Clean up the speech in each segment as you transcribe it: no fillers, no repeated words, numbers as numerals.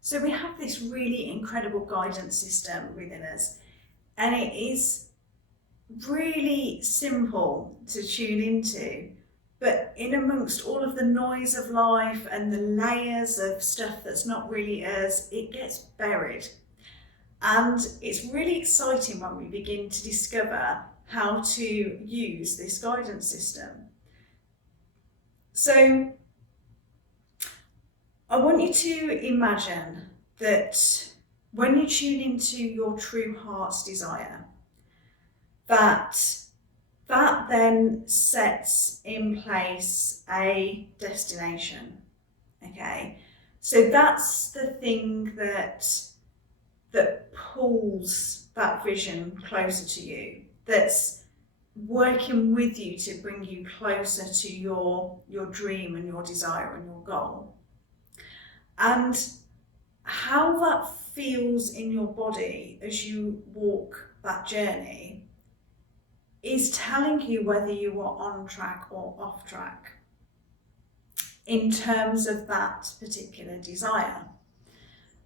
So we have this really incredible guidance system within us, and it is really simple to tune into, but in amongst all of the noise of life and the layers of stuff that's not really us, it gets buried. And it's really exciting when we begin to discover how to use this guidance system. So I want you to imagine that when you tune into your true heart's desire, that then sets in place a destination. Okay, so that's the thing that pulls that vision closer to you, that's working with you to bring you closer to your dream and your desire and your goal. And how that feels in your body as you walk that journey is telling you whether you are on track or off track in terms of that particular desire.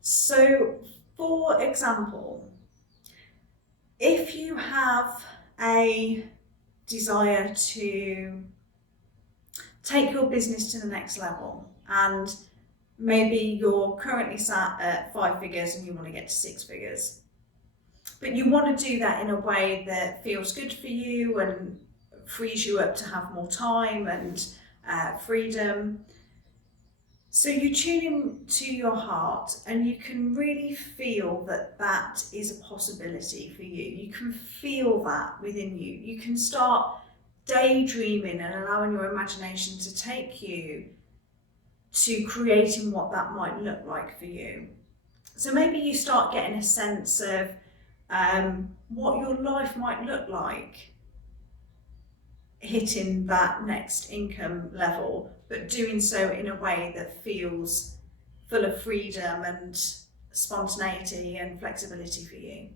So, for example, if you have a desire to take your business to the next level, and maybe you're currently sat at 5 figures and you want to get to 6 figures, but you want to do that in a way that feels good for you and frees you up to have more time and freedom. So you tune in to your heart and you can really feel that that is a possibility for you. You can feel that within you. You can start daydreaming and allowing your imagination to take you to creating what that might look like for you. So maybe you start getting a sense of what your life might look like hitting that next income level, but doing so in a way that feels full of freedom and spontaneity and flexibility for you.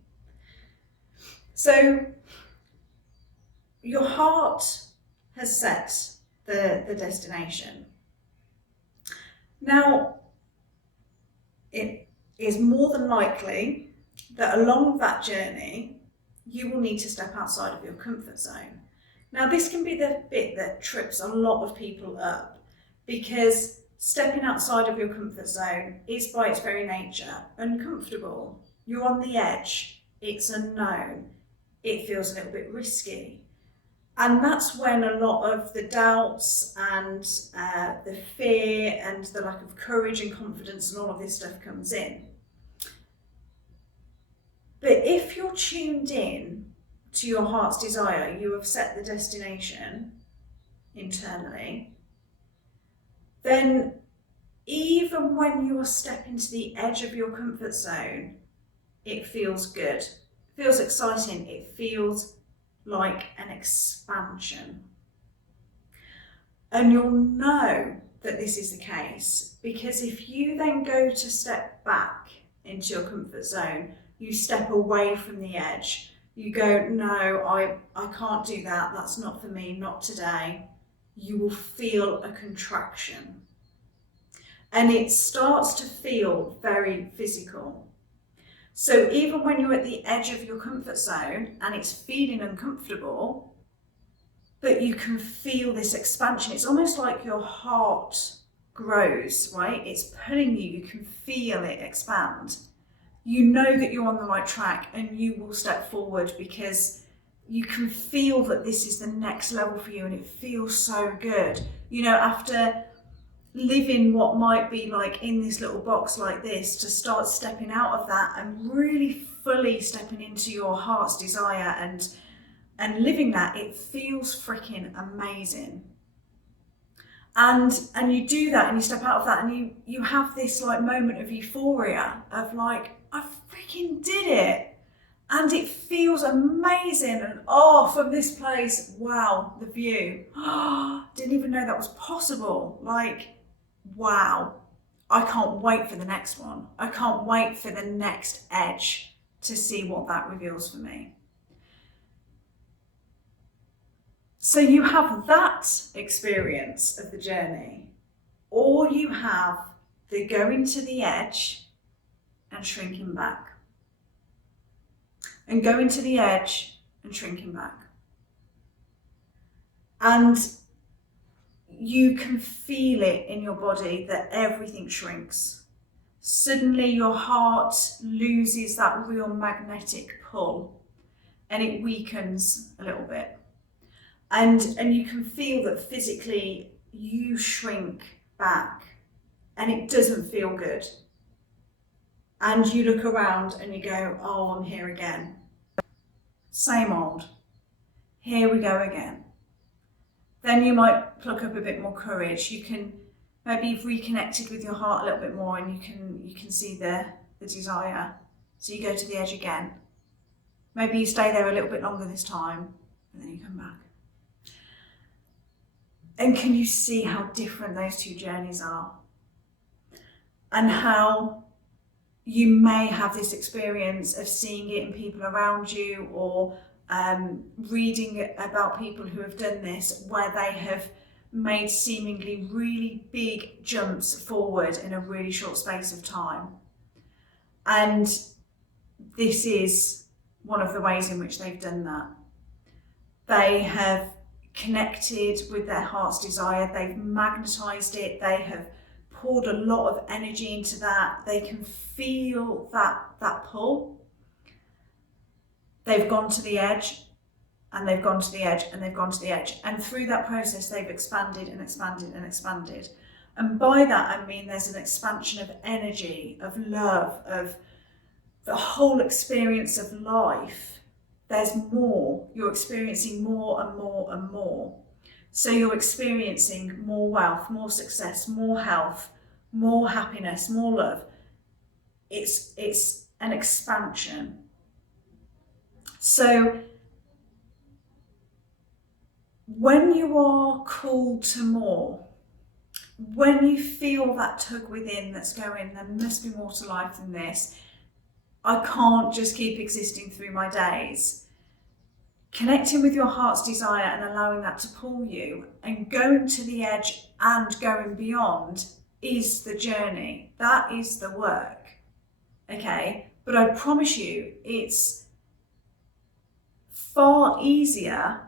So your heart has set the destination. Now, it is more than likely that along that journey, you will need to step outside of your comfort zone. Now, this can be the bit that trips a lot of people up, because stepping outside of your comfort zone is by its very nature uncomfortable. You're on the edge, it's unknown, it feels a little bit risky. And that's when a lot of the doubts and the fear and the lack of courage and confidence and all of this stuff comes in. But if you're tuned in to your heart's desire, you have set the destination internally, then even when you are stepping to the edge of your comfort zone, it feels good, it feels exciting, it feels like an expansion. And you'll know that this is the case because if you then go to step back into your comfort zone, you step away from the edge, you go, no, I can't do that, that's not for me, not today, you will feel a contraction. And it starts to feel very physical. So even when you're at the edge of your comfort zone and it's feeling uncomfortable, but you can feel this expansion, it's almost like your heart grows, right? It's pulling you, you can feel it expand. You know that you're on the right track and you will step forward because you can feel that this is the next level for you and it feels so good. You know, after living what might be like in this little box like this, to start stepping out of that and really fully stepping into your heart's desire and living that, it feels freaking amazing. And you do that and you step out of that and you have this like moment of euphoria of like, I freaking did it. And it feels amazing. And oh, from this place, wow, the view. Didn't even know that was possible. Like, wow, I can't wait for the next one. I can't wait for the next edge to see what that reveals for me. So you have that experience of the journey, or you have the going to the edge and shrinking back. And going to the edge and shrinking back. And you can feel it in your body that everything shrinks. Suddenly your heart loses that real magnetic pull and it weakens a little bit. And you can feel that physically you shrink back and it doesn't feel good. And you look around and you go, oh, I'm here again. Same old. Here we go again. Then you might pluck up a bit more courage. You can, maybe you've reconnected with your heart a little bit more and you can see the desire. So you go to the edge again. Maybe you stay there a little bit longer this time and then you come back. And can you see how different those two journeys are? And how you may have this experience of seeing it in people around you or reading about people who have done this, where they have made seemingly really big jumps forward in a really short space of time. And this is one of the ways in which they've done that. They have connected with their heart's desire, they've magnetized it, they have poured a lot of energy into that, they can feel that pull. They've gone to the edge and they've gone to the edge and they've gone to the edge. And through that process, they've expanded and expanded and expanded. And by that, I mean there's an expansion of energy, of love, of the whole experience of life. There's more. You're experiencing more and more and more. So you're experiencing more wealth, more success, more health, more happiness, more love. It's an expansion. So when you are called to more, when you feel that tug within that's going, there must be more to life than this, I can't just keep existing through my days, connecting with your heart's desire and allowing that to pull you and going to the edge and going beyond is the journey. That is the work. Okay? But I promise you, it's far easier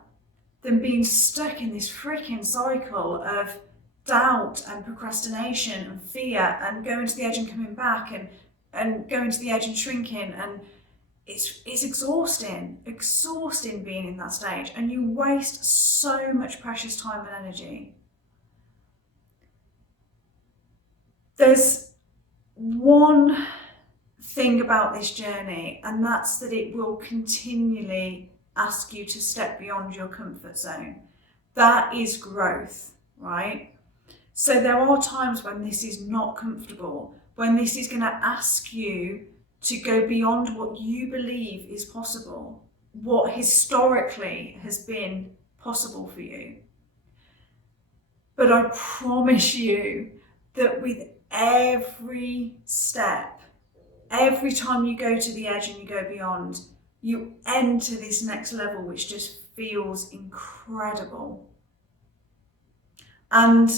than being stuck in this freaking cycle of doubt and procrastination and fear and going to the edge and coming back and going to the edge and shrinking, and it's exhausting being in that stage, and you waste so much precious time and energy. There's one thing about this journey, and that's that it will continually ask you to step beyond your comfort zone. That is growth, right? So there are times when this is not comfortable, when this is going to ask you to go beyond what you believe is possible, what historically has been possible for you. But I promise you that with every step, every time you go to the edge and you go beyond, you enter this next level, which just feels incredible. And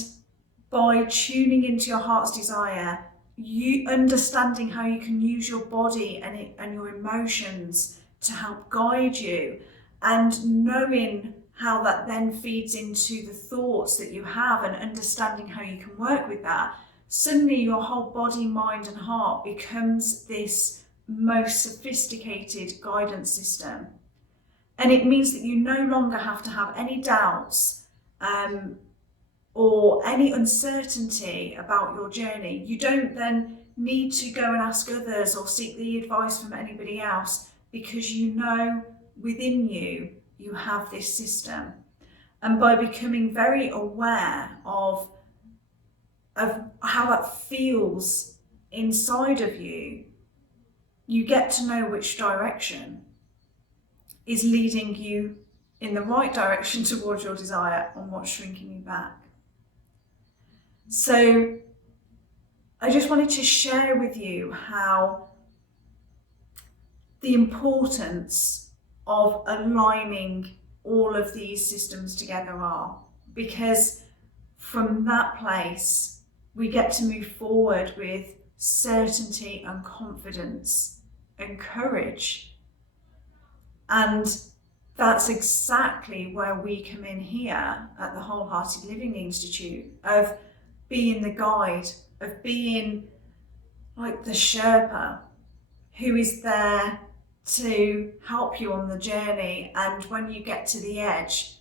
by tuning into your heart's desire, you understanding how you can use your body and your emotions to help guide you, and knowing how that then feeds into the thoughts that you have and understanding how you can work with that, suddenly your whole body, mind and heart becomes this most sophisticated guidance system. And it means that you no longer have to have any doubts or any uncertainty about your journey. You don't then need to go and ask others or seek the advice from anybody else, because you know within you, you have this system. And by becoming very aware of how that feels inside of you, you get to know which direction is leading you in the right direction towards your desire and what's shrinking you back. So I just wanted to share with you how the importance of aligning all of these systems together are, because from that place we get to move forward with certainty and confidence and courage. And that's exactly where we come in here at the Wholehearted Living Institute, of being the guide, of being like the Sherpa who is there to help you on the journey, and when you get to the edge,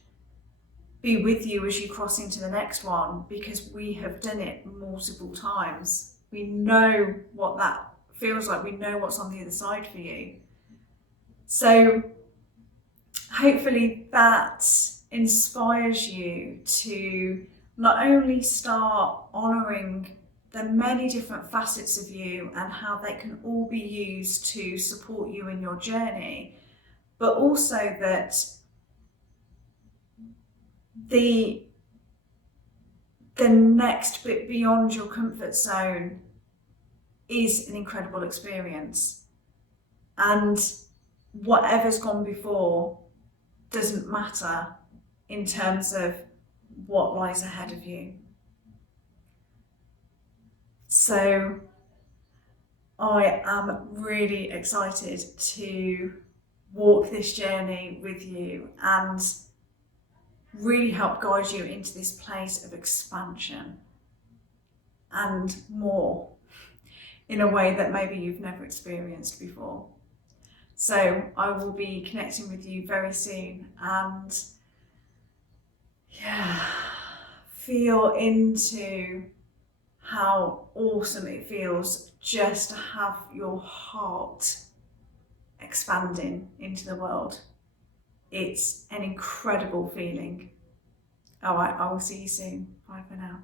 be with you as you cross into the next one, because we have done it multiple times. We know what that feels like. We know what's on the other side for you. So hopefully that inspires you to not only start honouring the many different facets of you and how they can all be used to support you in your journey, but also that the next bit beyond your comfort zone is an incredible experience, and whatever's gone before doesn't matter in terms of what lies ahead of you. So I am really excited to walk this journey with you and really help guide you into this place of expansion and more, in a way that maybe you've never experienced before. So I will be connecting with you very soon, and feel into how awesome it feels just to have your heart expanding into the world. It's an incredible feeling. All right, I will see you soon. Bye for now.